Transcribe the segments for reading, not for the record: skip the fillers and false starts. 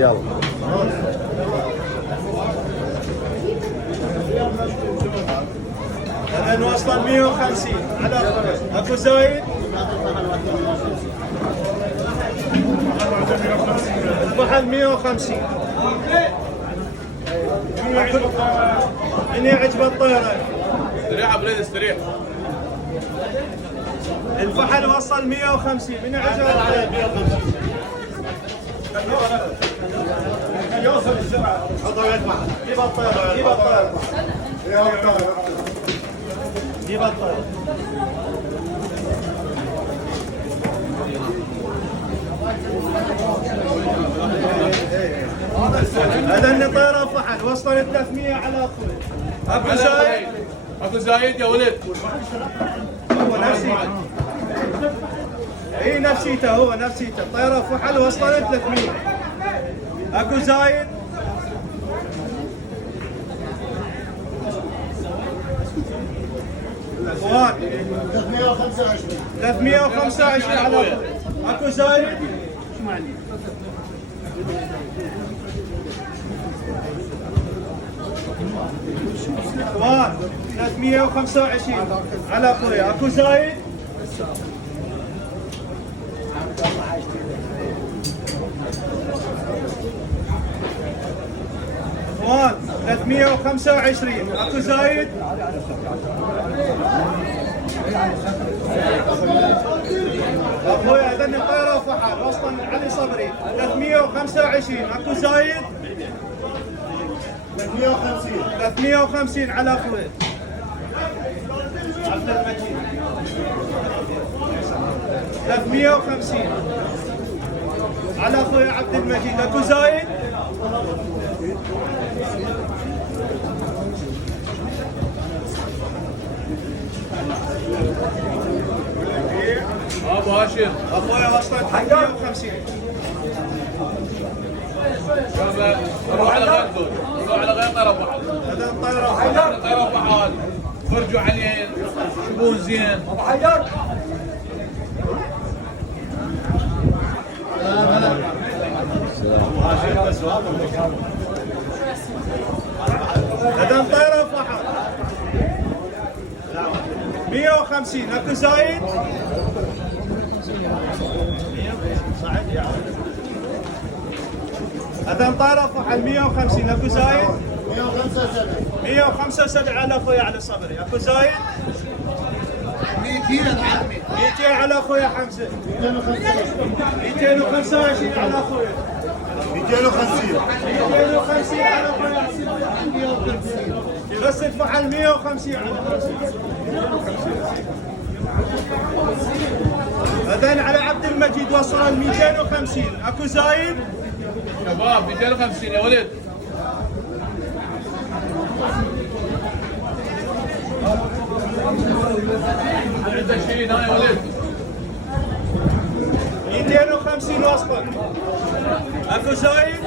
يلا. هذا وصل 150 على اكو زايد. الفحل 150. من يعجب الطيران استريح ابو ريد استريح. الفحل وصل 150. من يعجب الطيران 150 يوصل السرعه. حطوا يد معه. جيب الطيران جيب الطيران جيب الطيران. هذا اللي طيره فحل وصل 300 على اخوي. اكو زايد اكو زايد يا ولد. هو نفسيته. اي نفسيته هو نفسيته. طيره فحل وصل 300. اكو زايد. اخوان 325 على اخوي. اكو زايد. اخوان 325 على اخوي. اكو زايد. اخوان 325 اكو زايد. اخوي هذا طيره وفحل وصلا من علي صبري 325 اكو زايد. 350 على اخوي عبد المجيد. 350 على اخوي عبد المجيد. اكو زايد. ابو هاشم اخوي وصلت 350. روح على غير دول، روح على غير طرف واحد. هذا الطيره طرف واحد فرجوا عليه شوفون زين. ابو حيدر هذا طيره فحل 150. اكو زايد. هذا طيره فحل 150. اكو زايد. 175 على اخويا علي صبري. اكو زايد. 200 على اخويا حمزه. 225 على اخويا. 250 على اخويا. بس الفحل 150 على هذين على عبد المجيد وصل 250. اكو زايد. شباب 250 يا ولد. عندك شيء هنا يا ولد. 250 وصل. اكو زايد.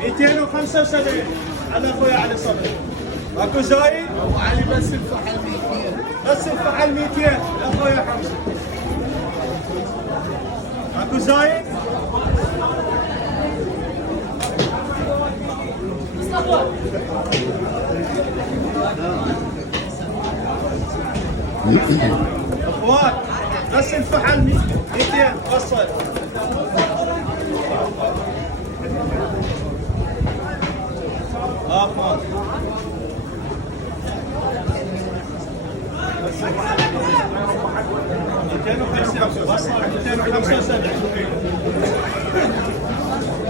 مئتين وخمسة وسبعين على اخويا علي صبري. اكو زايد. ابو علي بس الفحل 200. بس الفحل 200 اخويا حمزه. اكو زايد. اخوان بس الفحل 200 وصل. اخوان 250 وصل 275.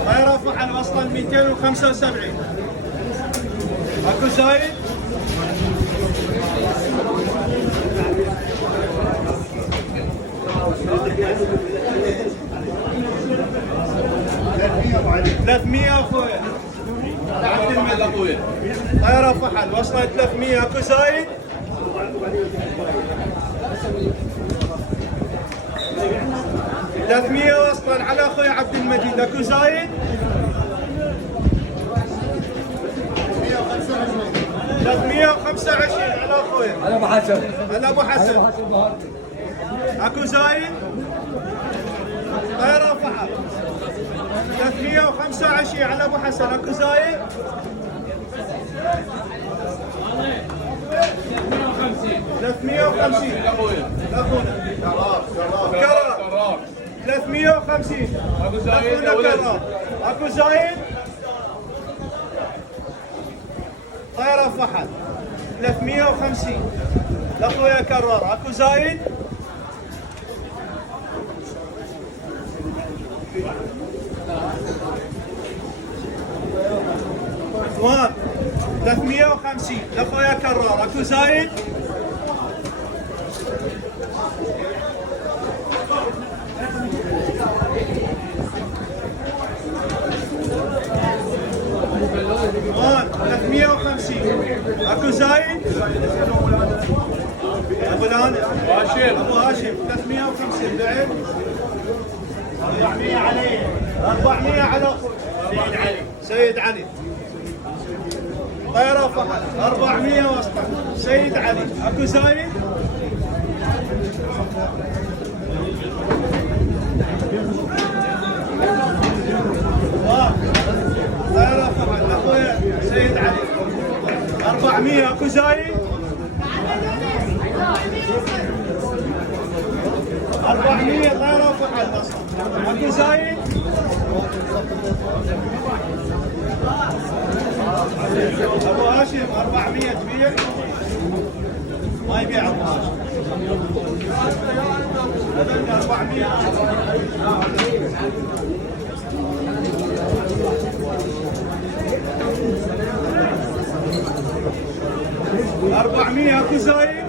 طيره فحل وصل 275. اكو زايد. ثلاثمية اخويا عبد المجيد. طيره فحل وصلت 300. اكو زايد. 300 وصلا على اخوي عبد المجيد. اكو زايد؟ 25 على اخويا. على ابو حسن. على ابو حسن. اكو زايد. طيران فحل. 325 على ابو حسن. اكو زايد. 350 لاخونا. كرار 350. اكو زايد اخونا كرار. اكو زايد. طيران فحل 350 لاخويا كرار. اكو زايد. اخوان 350 لاخويا كرار. اكو زايد. اخوان 350 اكو زايد. ابو هاشم. ابو هاشم 350 بعد. 400 علي. 400 على اخوي سيد علي. سيد علي. طيران فحل 400 وسطا. سيد علي. اكو زايد. طيران فحل اخويا سيد علي. 400 اكو زايد. 400 طيران فحل وسطا. اكو زايد. ابو هاشم 400 تبيع؟ ما يبيع ابو هاشم. 400 اكو زايد.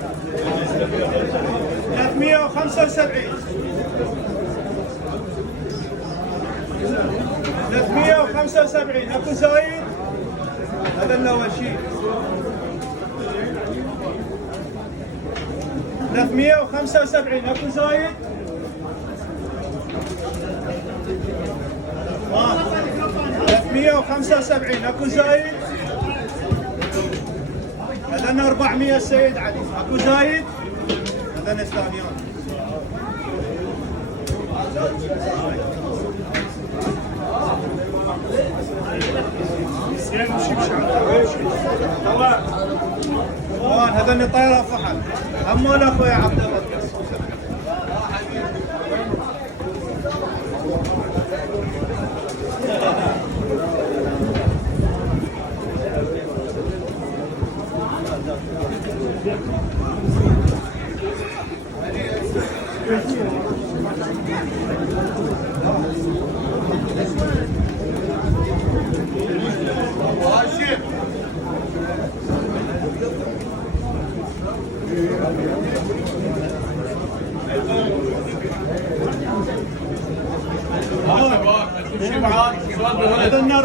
375 375 اكو زايد. هذا اللي اول شيء. 375 اكو زايد. 375 اكو زايد. هذا 400 السيد علي. اكو زايد. هذا الثانيان. هذا طيران فحل. همول اخويا عبد الله.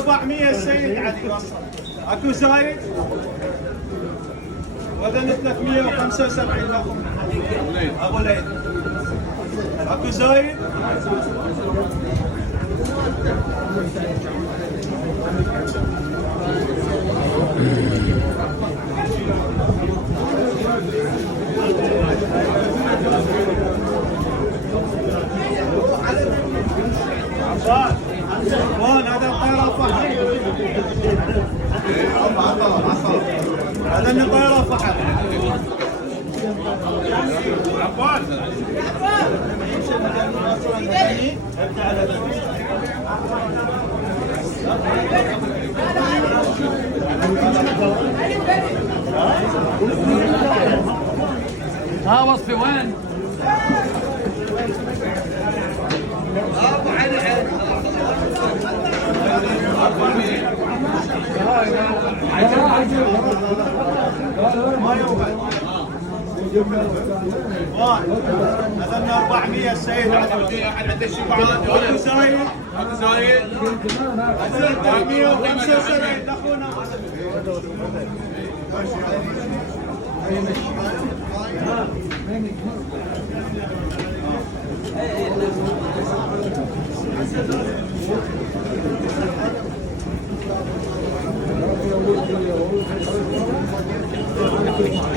400 السيد علي وصل. اكو زايد. وزن 375 لكم. ابو ليل. اكو زايد. وان هذا طيران فحل. هذا اللي طيران فحل. عباد ها وصفي وين؟ ما يوعد. هذا 400 السيد علي. عند الشبعان اكو زايد. اكو زايد. 375 اخونا. كل شيء.